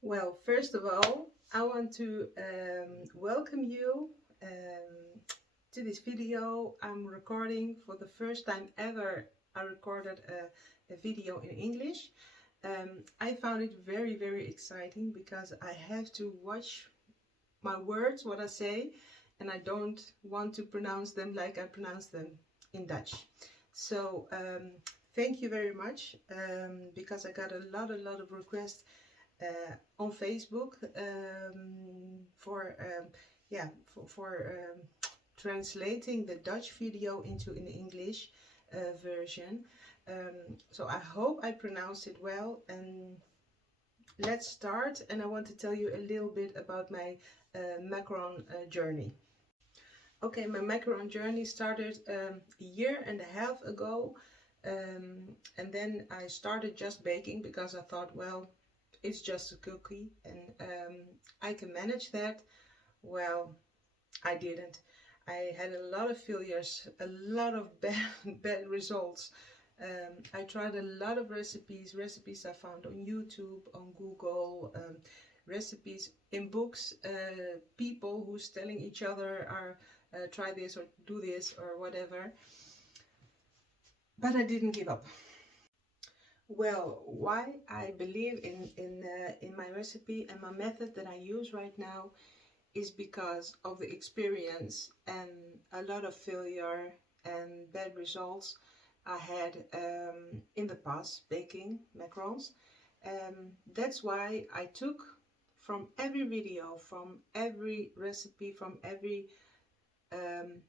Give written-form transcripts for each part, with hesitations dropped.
Well, first of all, I want to welcome you to this video. I'm recording for the first time ever. I recorded a video in English. I found it very, very exciting because I have to watch my words, what I say, and I don't want to pronounce them like I pronounce them in Dutch. So thank you very much because I got a lot of requests on Facebook for translating the Dutch video into an English version. So I hope I pronounced it well, and let's start. And I want to tell you a little bit about my macaron journey. Okay, my macaron journey started a year and a half ago, and then I started just baking because I thought, well, it's just a cookie and I can manage that. Well, I didn't. I had a lot of failures, a lot of bad results. I tried a lot of recipes I found on YouTube, on Google, recipes in books, people who's telling each other are try this or do this or whatever. But I didn't give up. Well, why I believe in my recipe and my method that I use right now is because of the experience and a lot of failure and bad results I had in the past baking macarons. That's why I took from every video, from every recipe, from every um,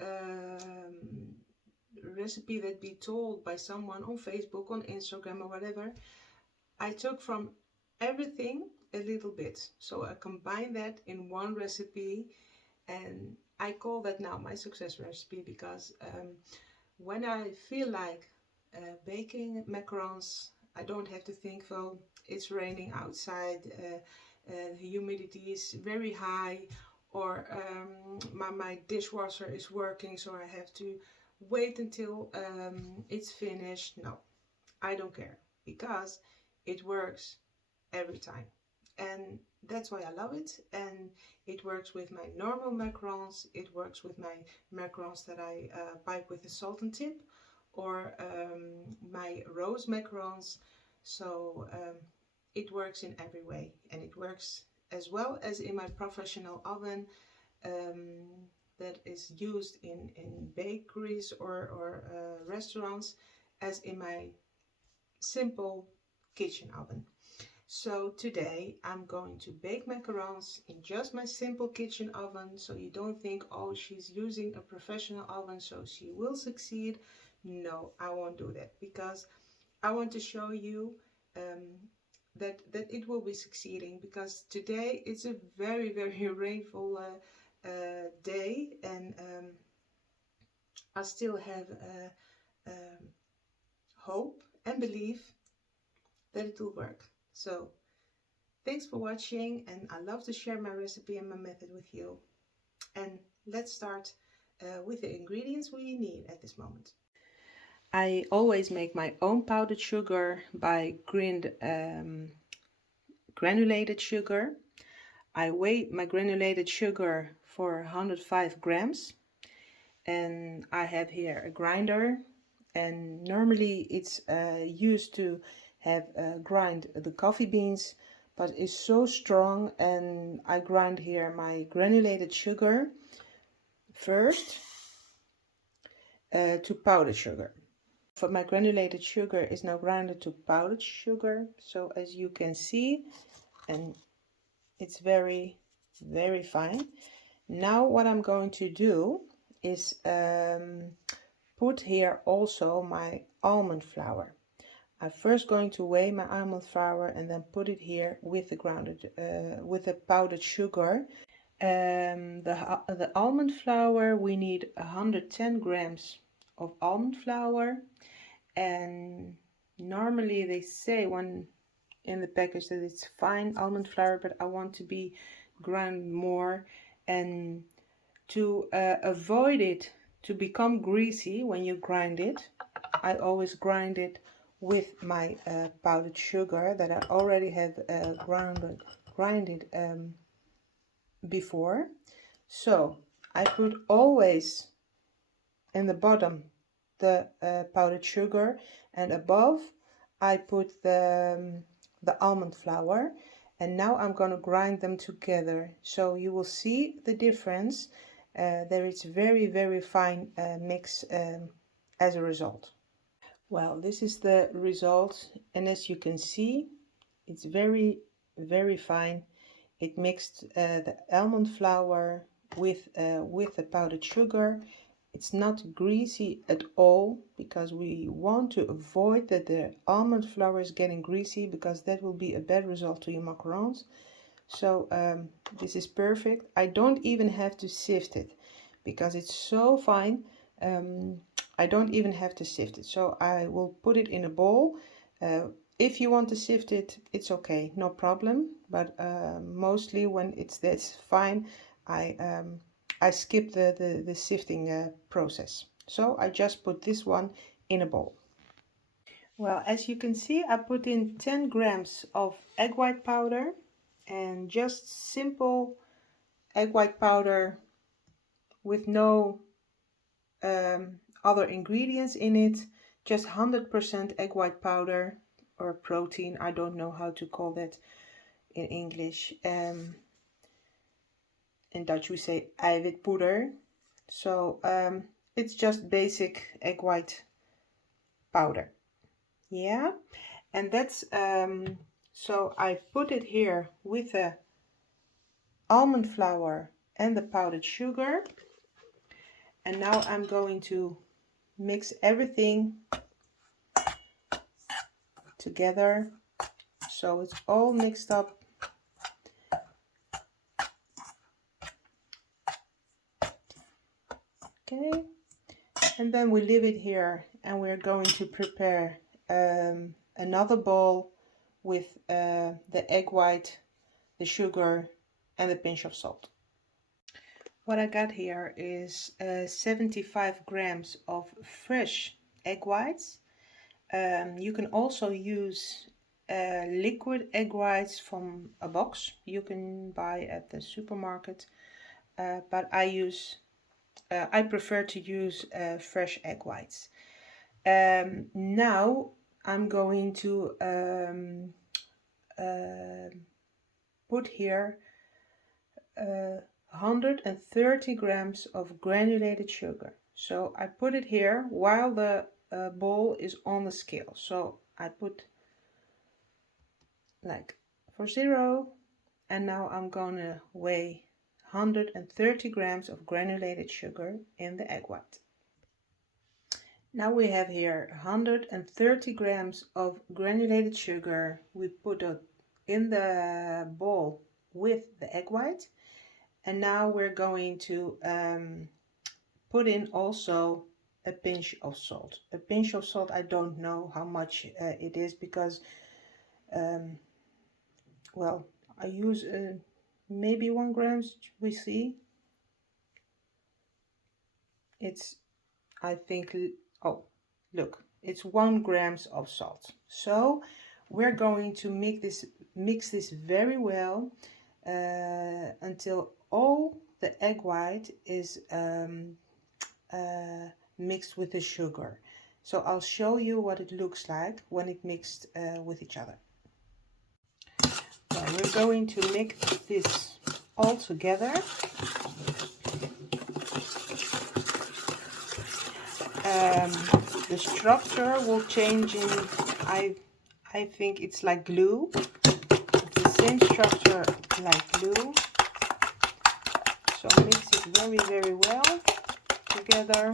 um, recipe that be told by someone on Facebook, on Instagram or whatever, I took from everything a little bit. So I combine that in one recipe, and I call that now my success recipe because when I feel like baking macarons, I don't have to think, well, it's raining outside, the humidity is very high, or my dishwasher is working, so I have to wait until it's finished. No, I don't care because it works every time. And that's why I love it. And it works with my normal macarons. It works with my macarons that I pipe with a salt and tip, or my rose macarons. So it works in every way. And it works as well as in my professional oven that is used in bakeries or restaurants, as in my simple kitchen oven. So today I'm going to bake macarons in just my simple kitchen oven, so you don't think, oh, she's using a professional oven so she will succeed. No, I won't do that because I want to show you that it will be succeeding, because today it's a very rainful day, and I still have hope and belief that it will work. So thanks for watching, and I love to share my recipe and my method with you. And let's start with the ingredients we need at this moment. I always make my own powdered sugar by granulated sugar. I weigh my granulated sugar for 105 grams, and I have here a grinder, and normally it's used to have grind the coffee beans, but it's so strong, and I grind here my granulated sugar first to powdered sugar. For my granulated sugar is now grinded to powdered sugar, so as you can see, and it's very fine. Now what I'm going to do is put here also my almond flour. I'm first going to weigh my almond flour and then put it here with the with the powdered sugar. The almond flour, we need 110 grams of almond flour, and normally they say one in the package that it's fine almond flour, but I want to be ground more, and to avoid it to become greasy when you grind it, I always grind it with my powdered sugar that I already have grinded before. So I put always in the bottom the powdered sugar, and above I put the almond flour, and now I'm going to grind them together. So you will see the difference. There is very fine mix as a result. Well, this is the result, and as you can see, it's very fine. It mixed the almond flour with the powdered sugar. It's not greasy at all, because we want to avoid that the almond flour is getting greasy, because that will be a bad result to your macarons. So this is perfect. I don't even have to sift it because it's so fine. I don't even have to sift it. So I will put it in a bowl. If you want to sift it, it's okay, no problem. But mostly when it's this fine, I skip the sifting process. So I just put this one in a bowl. Well, as you can see, I put in 10 grams of egg white powder, and just simple egg white powder with no other ingredients in it, just 100% egg white powder or protein. I don't know how to call that in English. In Dutch we say eiwitpoeder. So it's just basic egg white powder. Yeah, and that's so I put it here with the almond flour and the powdered sugar, and now I'm going to mix everything together so it's all mixed up. Okay, and then we leave it here, and we're going to prepare another bowl with the egg white, the sugar, and a pinch of salt. What I got here is 75 grams of fresh egg whites. You can also use liquid egg whites from a box you can buy at the supermarket, but I prefer to use fresh egg whites. Now I'm going to put here 130 grams of granulated sugar. So I put it here while the bowl is on the scale. So I put like for 0, and now I'm gonna weigh 130 grams of granulated sugar in the egg white. Now we have here 130 grams of granulated sugar. We put it in the bowl with the egg white, and now we're going to put in also a pinch of salt. A pinch of salt, I don't know how much it is, because well, I use maybe 1 gram. We see it's, I think, oh look, it's 1 gram of salt. So we're going to mix this very well until all the egg white is mixed with the sugar. So I'll show you what it looks like when it mixed with each other. So we're going to mix this all together. The structure will change in, I think it's like glue. It's the same structure like glue. So mix it very well together.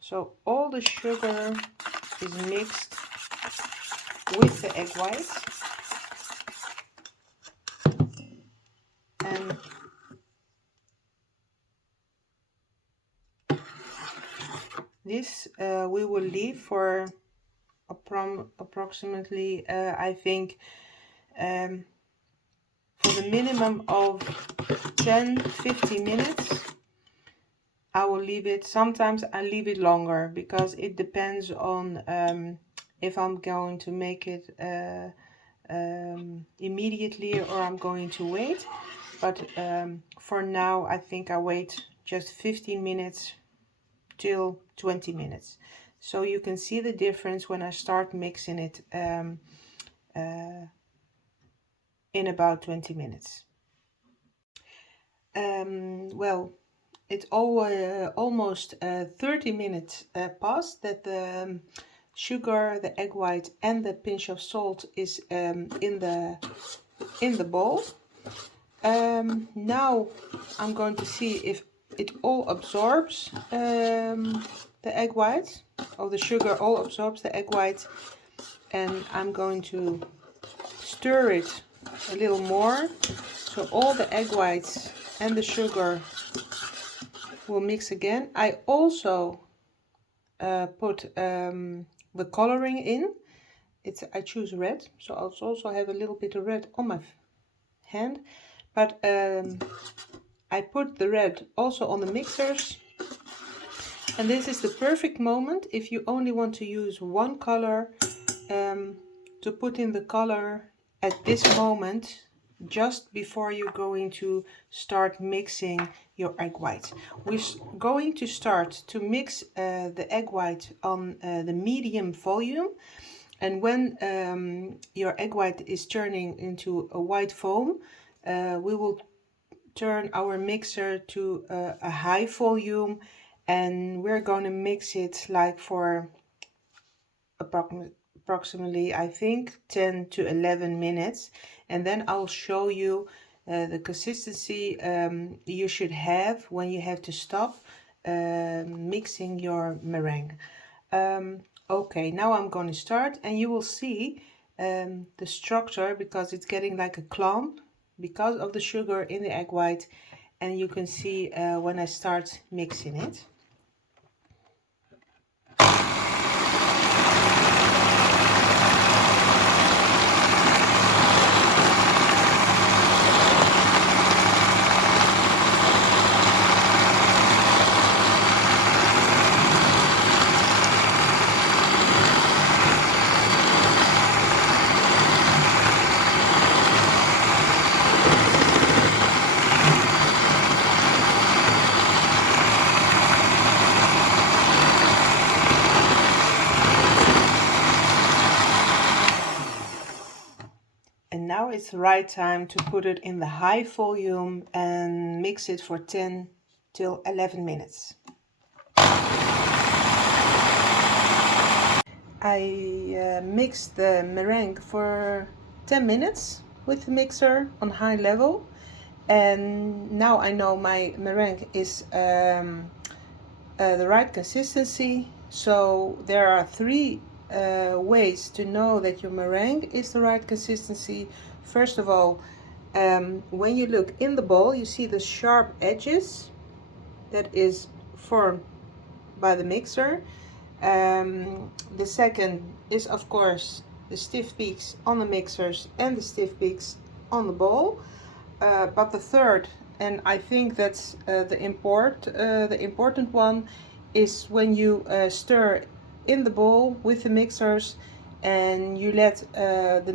So all the sugar is mixed with the egg whites, and this we will leave for approximately I think for the minimum of 10-15 minutes. I will leave it, sometimes I leave it longer because it depends on if I'm going to make it immediately or I'm going to wait. But for now I think I wait just 15 minutes till 20 minutes. So you can see the difference when I start mixing it in about 20 minutes. Well, it's almost 30 minutes past that the sugar, the egg white and the pinch of salt is in the bowl. Now I'm going to see if it all absorbs the egg white, or the sugar all absorbs the egg white, and I'm going to stir it a little more so all the egg whites and the sugar will mix again. I also put the coloring in. I choose red, so I'll also have a little bit of red on my hand, but I put the red also on the mixers, and this is the perfect moment if you only want to use one color to put in the color at this moment, just before you're going to start mixing your egg white. We're going to start to mix the egg white on the medium volume, and when your egg white is turning into a white foam, we will turn our mixer to a high volume, and we're going to mix it like for approximately, I think, 10 to 11 minutes, and then I'll show you the consistency you should have when you have to stop mixing your meringue. Okay, now I'm going to start, and you will see the structure, because it's getting like a clump because of the sugar in the egg white, and you can see when I start mixing it. And now it's the right time to put it in the high volume and mix it for 10 till 11 minutes. I mixed the meringue for 10 minutes with the mixer on high level, and now I know my meringue is the right consistency. So there are three ways to know that your meringue is the right consistency. First of all, when you look in the bowl, you see the sharp edges that is formed by the mixer. The second is, of course, the stiff peaks on the mixers and the stiff peaks on the bowl. But the third, and I think that's the important one, is when you stir in the bowl with the mixers and you let the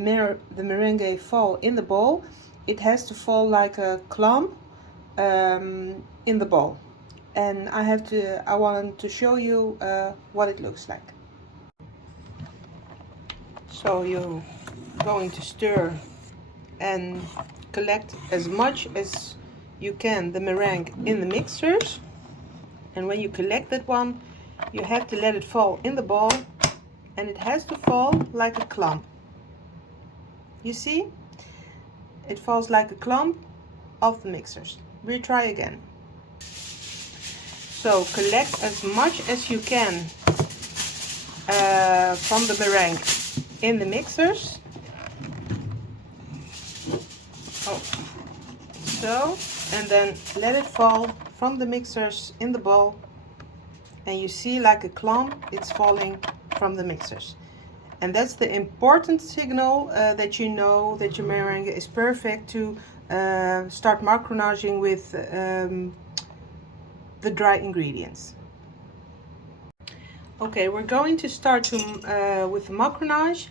meringue fall in the bowl. It has to fall like a clump in the bowl, and I want to show you what it looks like. So you're going to stir and collect as much as you can the meringue in the mixers, and when you collect that one, you have to let it fall in the bowl, and it has to fall like a clump. You see, it falls like a clump of the mixers. We try again. So collect as much as you can from the meringue in the mixers. So, and then let it fall from the mixers in the bowl, and you see like a clump, it's falling from the mixers. And that's the important signal that you know that your meringue is perfect to start macaronaging with the dry ingredients. Okay, we're going to start with the macaronage.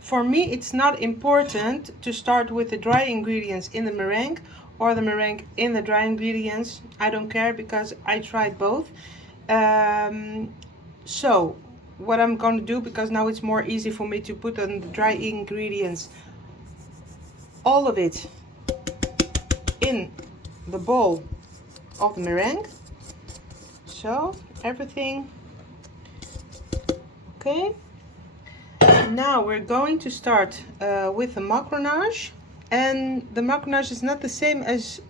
For me it's not important to start with the dry ingredients in the meringue or the meringue in the dry ingredients. I don't care because I tried both. So what I'm going to do, because now it's more easy for me to put on the dry ingredients, all of it in the bowl of the meringue. So everything. Okay, now we're going to start with the macaronage, and the macaronage is not the same as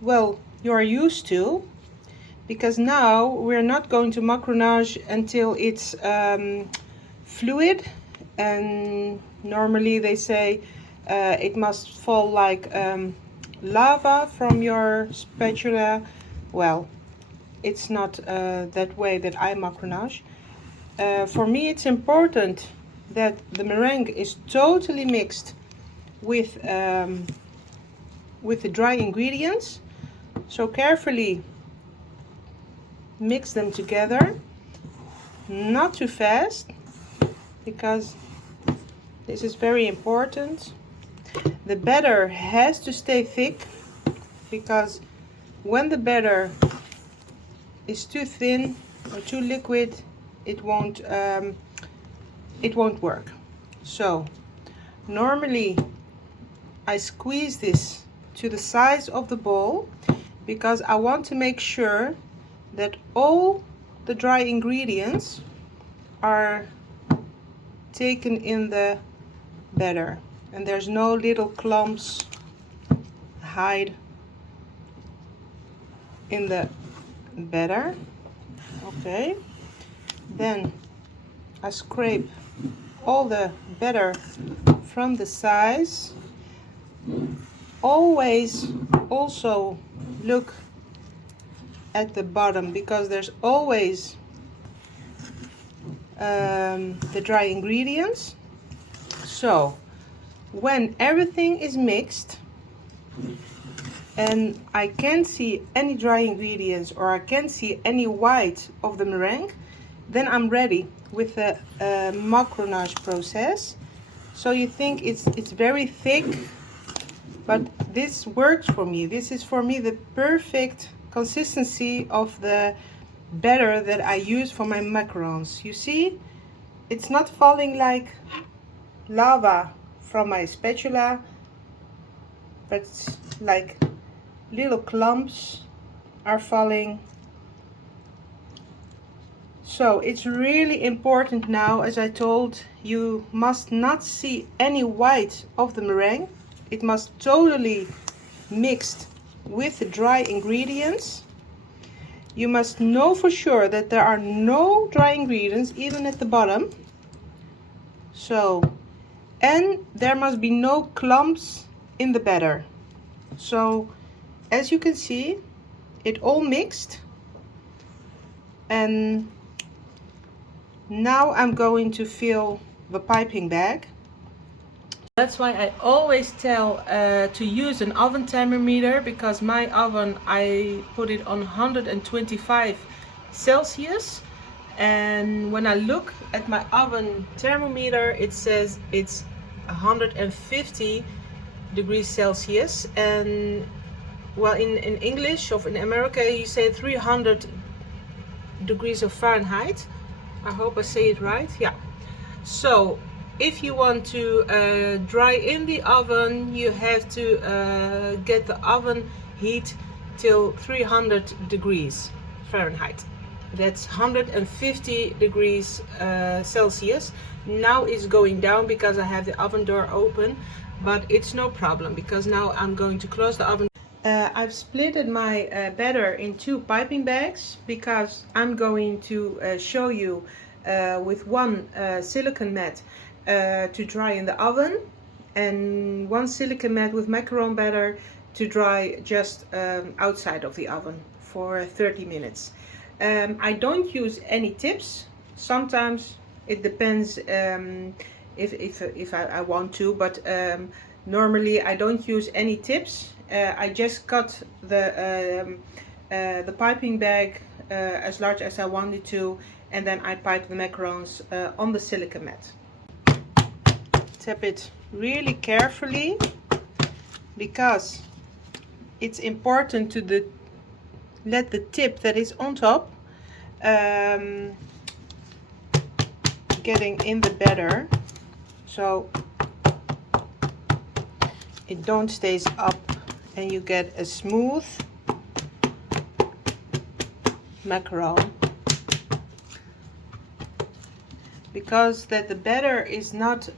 well you are used to, because now we're not going to macaronage until it's fluid, and normally they say it must fall like lava from your spatula. Well, it's not that way that I macaronage. For me it's important that the meringue is totally mixed with the dry ingredients. So carefully mix them together, not too fast, because this is very important. The batter has to stay thick, because when the batter is too thin or too liquid, it won't work. So normally I squeeze this to the size of the bowl, because I want to make sure that all the dry ingredients are taken in the batter and there's no little clumps hide in the batter. Okay, then I scrape all the batter from the sides. Always also look at the bottom, because there's always the dry ingredients. So when everything is mixed and I can't see any dry ingredients, or I can't see any white of the meringue, then I'm ready with the macaronage process. So you think it's very thick, but this works for me. This is for me the perfect consistency of the batter that I use for my macarons. You see, it's not falling like lava from my spatula, but it's like little clumps are falling. So it's really important now, as I told you, must not see any white of the meringue. It must totally mixed with the dry ingredients. You must know for sure that there are no dry ingredients even at the bottom. So, and there must be no clumps in the batter. So as you can see, it all mixed, and now I'm going to fill the piping bag. That's why I always tell to use an oven thermometer, because my oven, I put it on 125 Celsius, and when I look at my oven thermometer, it says it's 150 degrees Celsius, and well, in English or in America you say 300 degrees of Fahrenheit. I hope I say it right. Yeah. So if you want to dry in the oven, you have to get the oven heat till 300 degrees Fahrenheit. That's 150 degrees Celsius. Now it's going down because I have the oven door open, but it's no problem, because now I'm going to close the oven. I've splitted my batter in two piping bags, because I'm going to show you with one silicone mat to dry in the oven, and one silicone mat with macaron batter to dry just outside of the oven for 30 minutes. I don't use any tips. Sometimes it depends if I want to, but normally I don't use any tips. I just cut the piping bag as large as I wanted to, and then I pipe the macarons on the silica mat. Tap it really carefully because it's important to let the tip that is on top getting in the batter, so it don't stays up and you get a smooth macaron. Because that the batter is not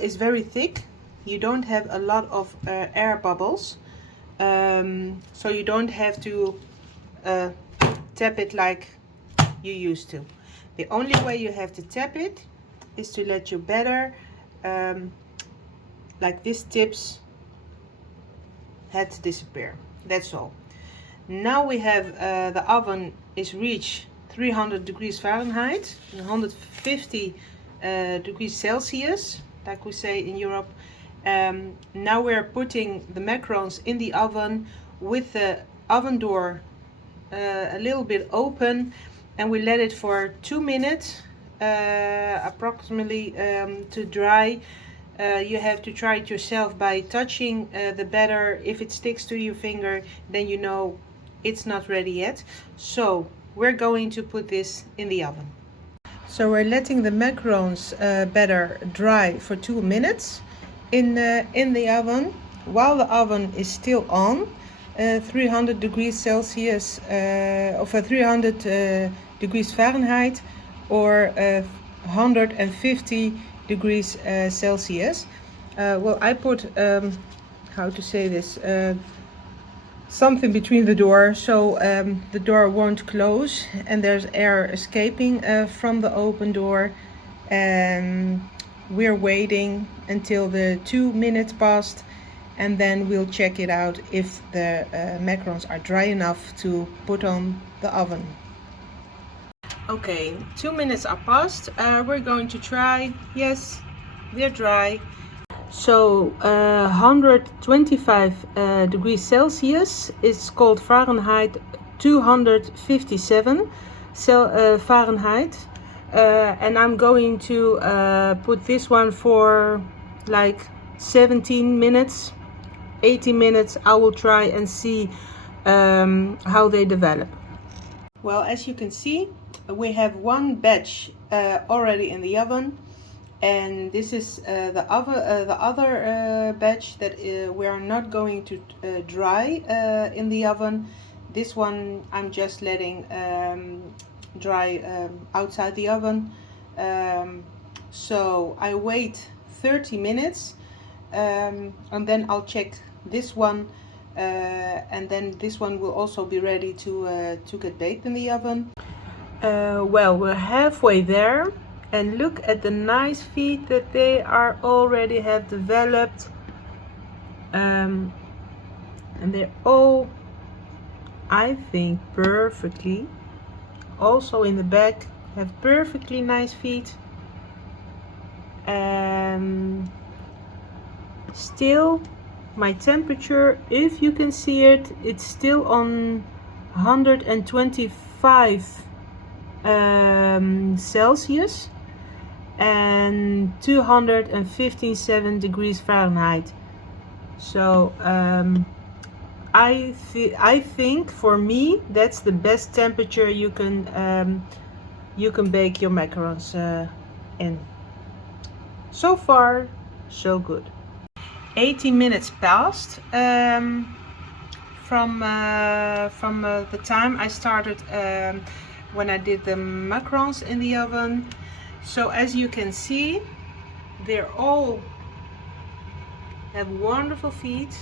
is very thick, you don't have a lot of air bubbles, so you don't have to tap it like you used to. The only way you have to tap it is to let your batter like this tips had to disappear. That's all. Now we have the oven is reached 300 degrees Fahrenheit, 150 degrees Celsius, like we say in Europe. Now we're putting the macarons in the oven with the oven door a little bit open, and we let it for 2 minutes approximately to dry. You have to try it yourself by touching the batter. If it sticks to your finger, then you know it's not ready yet. So we're going to put this in the oven. So we're letting the macarons batter dry for 2 minutes in the oven, while the oven is still on 300 degrees Celsius or 300 degrees Fahrenheit or 150 degrees Celsius. Well, I put how to say this, something between the door, so the door won't close and there's air escaping from the open door. And we're waiting until the 2 minutes passed, and then we'll check it out if the macarons are dry enough to put on the oven. Okay, 2 minutes are passed. We're going to try. Yes, they're dry. So 125 degrees Celsius is called Fahrenheit, 257 Fahrenheit, and I'm going to put this one for like 17 minutes, 18 minutes. I will try and see how they develop. Well, as you can see, we have one batch already in the oven. And this is the other batch that we are not going to dry in the oven. This one I'm just letting dry outside the oven. So I wait 30 minutes and then I'll check this one, and then this one will also be ready to get baked in the oven. Well, we're halfway there. And look at the nice feet that they are already have developed. And they're all, I think, perfectly. Also in the back have perfectly nice feet. And still my temperature, if you can see it, it's still on 125 Celsius. And 257 degrees Fahrenheit. So I think for me that's the best temperature you can bake your macarons in. So far, so good. 18 minutes passed from the time I started when I did the macarons in the oven. So as you can see, they're all have wonderful feet,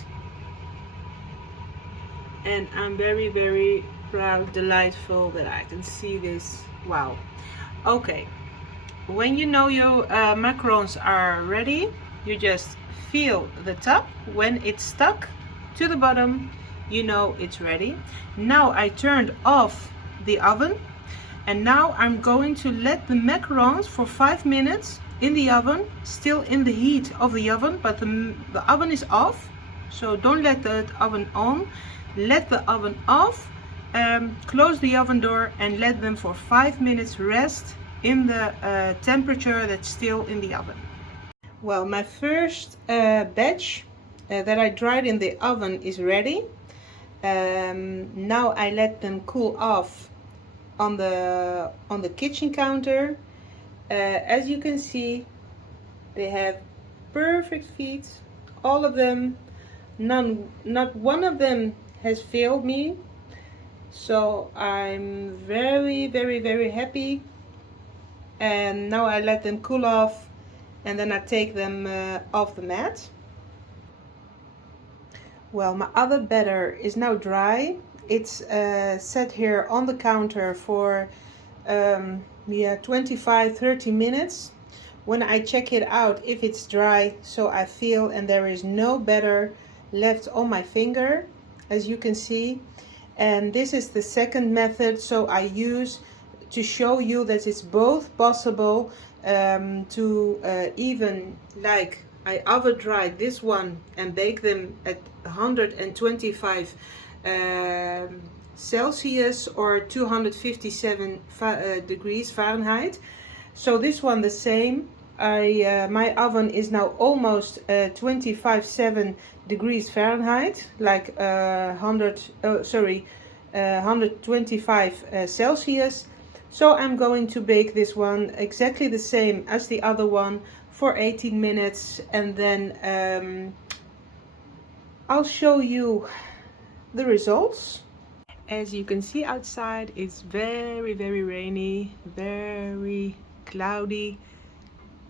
and I'm very, very proud, delightful that I can see this. Wow. Okay, when you know your macarons are ready, you just feel the top. When it's stuck to the bottom, you know it's ready. Now I turned off the oven. And now I'm going to let the macarons for 5 minutes in the oven, still in the heat of the oven, but the oven is off. So don't let the oven on, let the oven off, close the oven door and let them for 5 minutes rest in the temperature that's still in the oven. Well, my first batch that I dried in the oven is ready. Now I let them cool off on the kitchen counter. As you can see, they have perfect feet, all of them. Not one of them has failed me, so I'm very happy. And now I let them cool off and then I take them off the mat. Well, my other batter is now dry. It's set here on the counter for 25-30 minutes. When I check it out, if it's dry, so I feel, and there is no batter left on my finger, as you can see. And this is the second method, so I use to show you that it's both possible to even, like I oven dried this one and bake them at 125 Celsius or 257 degrees Fahrenheit. So this one the same. My oven is now almost 25.7 degrees Fahrenheit, like 125 Celsius. So I'm going to bake this one exactly the same as the other one for 18 minutes, and then I'll show you the results. As you can see outside, it's very rainy, very cloudy.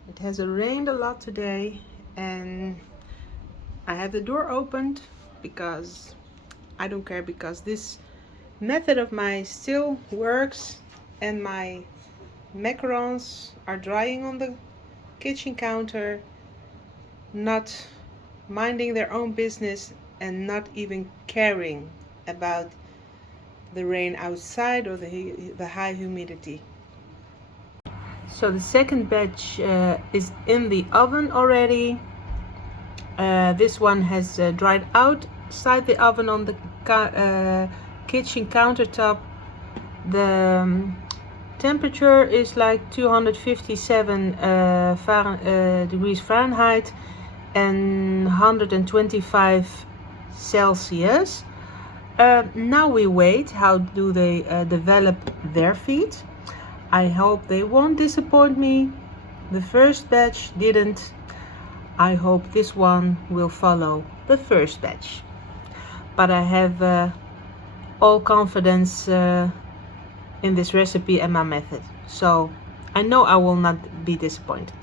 It has rained a lot today, and I have the door opened because I don't care, because this method of mine still works, and my macarons are drying on the kitchen counter, not minding their own business and not even caring about the rain outside or the high humidity. So the second batch is in the oven already. This one has dried outside the oven on the kitchen countertop. The temperature is like 257 degrees Fahrenheit and 125 Celsius. Now we wait. How do they develop their feet? I hope they won't disappoint me. The first batch didn't. I hope this one will follow the first batch. But I have all confidence in this recipe and my method. So I know I will not be disappointed.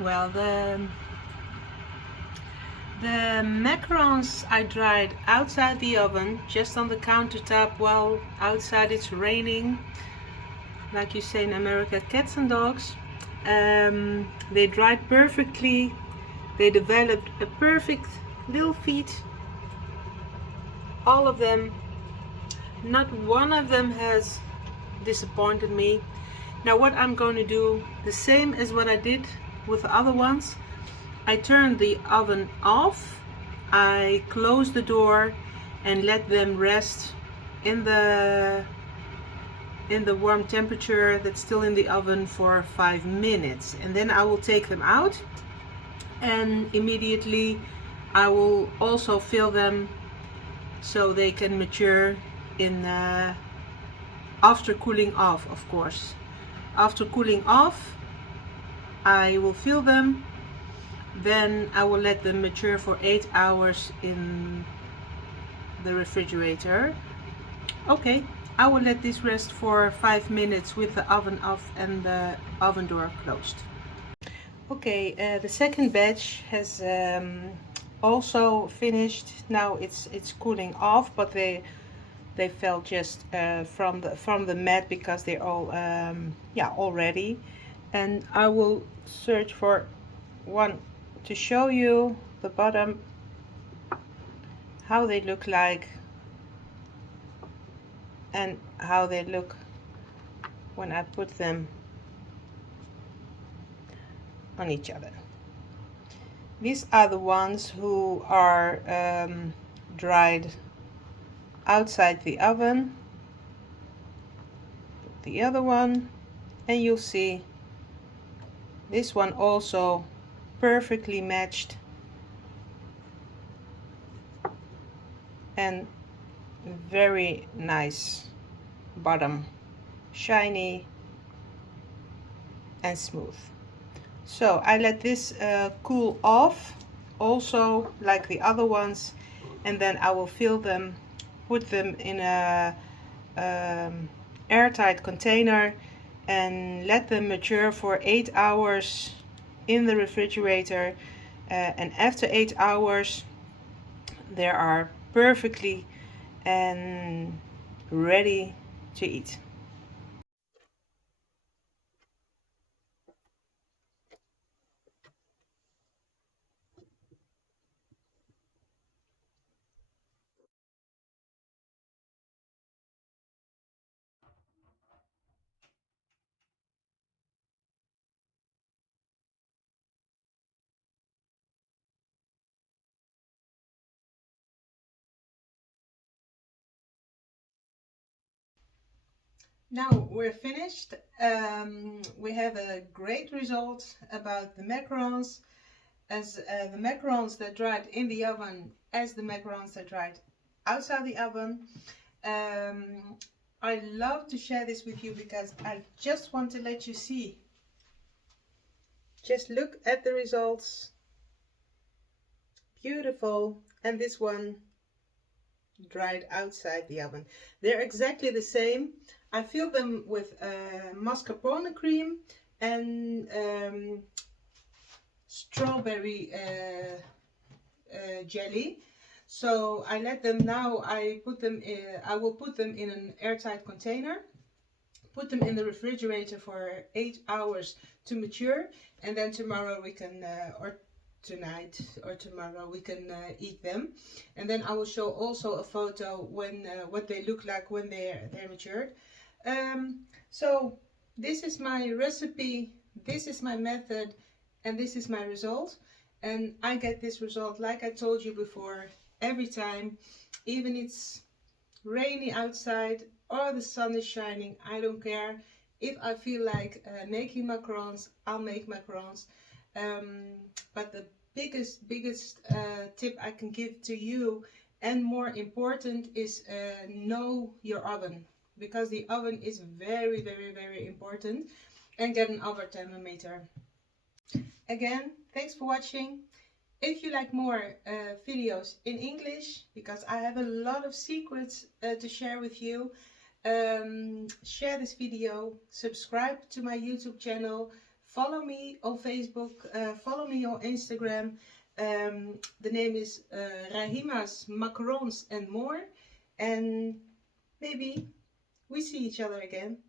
Well, the macarons I dried outside the oven, just on the countertop, while outside it's raining, like you say in America, cats and dogs. They dried perfectly. They developed a perfect little feet. All of them. Not one of them has disappointed me. Now what I'm going to do, the same as what I did with the other ones, I turned the oven off, I closed the door, and let them rest in the warm temperature that's still in the oven for 5 minutes, and then I will take them out, and immediately I will also fill them so they can mature in after cooling off, of course. After cooling off, I will fill them, then I will let them mature for 8 hours in the refrigerator. Okay, I will let this rest for 5 minutes with the oven off and the oven door closed. Okay, the second batch has also finished. Now it's cooling off, but they fell just from the mat because they're all all ready. And I will search for one to show you the bottom, how they look like and how they look when I put them on each other. These are the ones who are dried outside the oven. Put the other one, and you'll see this one also perfectly matched and very nice bottom, shiny and smooth. So I let this cool off also like the other ones, and then I will fill them, put them in a airtight container and let them mature for 8 hours in the refrigerator, and after 8 hours they are perfectly and ready to eat. Now we're finished. We have a great result about the macarons, as the macarons that dried in the oven as the macarons that dried outside the oven. I love to share this with you because I just want to let you see. Just look at the results. Beautiful. And this one dried outside the oven. They're exactly the same. I filled them with mascarpone cream and strawberry jelly. So I let them now. I will put them in an airtight container. Put them in the refrigerator for 8 hours to mature, and then tomorrow we can, or tonight or tomorrow we can eat them. And then I will show also a photo when what they look like when they're matured. So this is my recipe, this is my method, and this is my result. And I get this result, like I told you before, every time, even it's rainy outside or the sun is shining, I don't care. If I feel like making macarons, I'll make macarons. But the biggest tip I can give to you, and more important, is know your oven, because the oven is very, very, very important. And get an oven thermometer. Again, thanks for watching. If you like more videos in English, because I have a lot of secrets to share with you, share this video, subscribe to my YouTube channel, follow me on Facebook, follow me on Instagram. The name is Rahima's.macarons.and.more, and maybe we see each other again.